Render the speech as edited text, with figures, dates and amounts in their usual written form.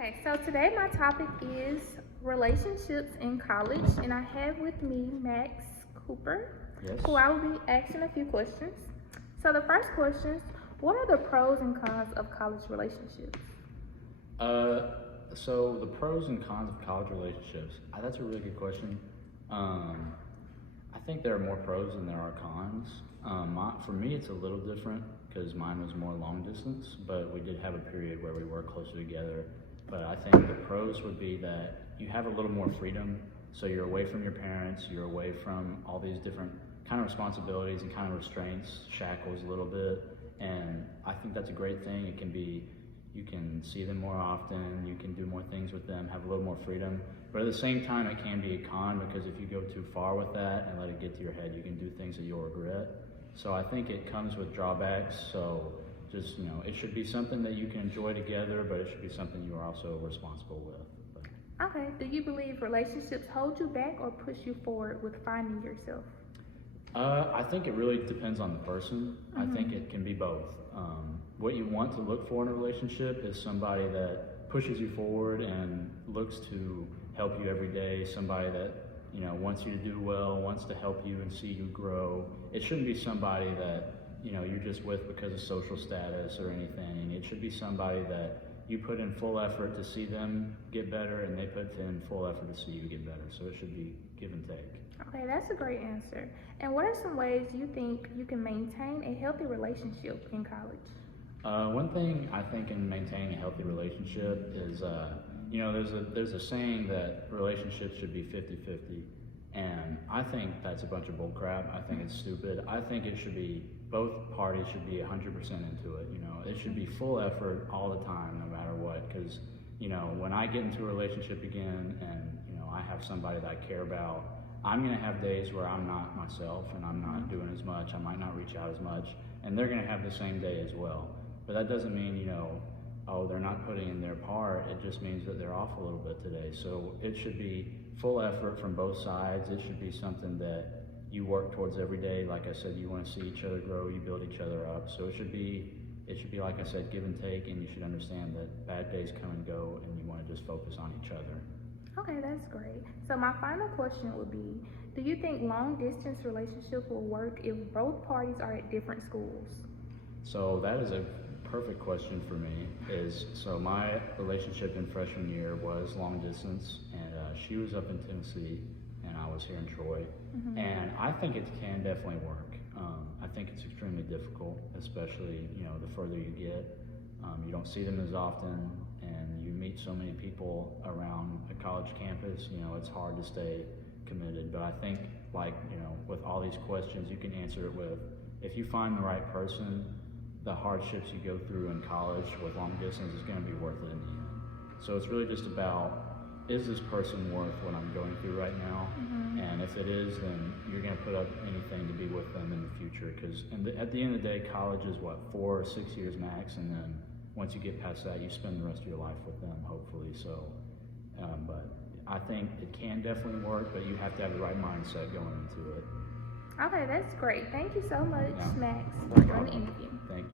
Okay, so today my topic is relationships in college, and I have with me Max Cooper, Yes. who I will be asking a few questions. So the first question is, what are the pros and cons of college relationships? Uh, so the pros and cons of college relationships. That's a really good question. Um, I think there are more pros than there are cons. For me, it's a little different because mine was more long distance, but we did have a period where we were closer together. But I think the pros would be that you have a little more freedom. So you're away from your parents, you're away from all these different kind of responsibilities and kind of restraints, shackles a little bit. And I think that's a great thing. You can see them more often, you can do more things with them, have a little more freedom. But at the same time, it can be a con because if you go too far with that and let it get to your head, you can do things that you'll regret. So I think it comes with drawbacks. So just, it should be something that you can enjoy together, but it should be something you are also responsible with. Okay, do you believe relationships hold you back or push you forward with finding yourself? I think it really depends on the person. I think it can be both. What you want to look for in a relationship is somebody that pushes you forward and looks to help you every day, somebody that wants you to do well, wants to help you and see you grow. It shouldn't be somebody that you're just with because of social status or anything. It should be somebody that you put in full effort to see them get better, and they put in full effort to see you get better. So it should be give and take. Okay, that's a great answer. And what are some ways you think you can maintain a healthy relationship in college? One thing I think in maintaining a healthy relationship is, there's a saying that relationships should be 50-50, and I think that's a bunch of bull crap. I think it's stupid. I think it should be both parties should be 100% into it. It should be full effort all the time, no matter what. Because when I get into a relationship again, and I have somebody that I care about, I'm gonna have days where I'm not myself and I'm not doing as much. I might not reach out as much, and they're gonna have the same day as well. But that doesn't mean, oh, they're not putting in their part. It just means that they're off a little bit today. So it should be full effort from both sides. It should be something that you work towards every day. Like I said, you want to see each other grow, you build each other up. So it should be, like I said, give and take, and you should understand that bad days come and go, and you want to just focus on each other. Okay, that's great. So my final question would be, do you think long distance relationship will work if both parties are at different schools? So that is a perfect question for me. So my relationship in freshman year was long distance, and she was up in Tennessee, and I was here in Troy. And I think it can definitely work. I think it's extremely difficult, especially the further you get. You don't see them as often, and you meet so many people around a college campus. It's hard to stay committed. But I think, with all these questions, you can answer it with, if you find the right person, the hardships you go through in college with long distance is going to be worth it in the end. So it's really just about, is this person worth what I'm going through right now? And if it is, then you're going to put up anything to be with them in the future. Because at the end of the day, college is 4 or 6 years max, and then once you get past that, you spend the rest of your life with them, hopefully. So, but I think it can definitely work, but you have to have the right mindset going into it. Okay, that's great. Thank you so much, Yeah. Max, for doing the interview. Thank you.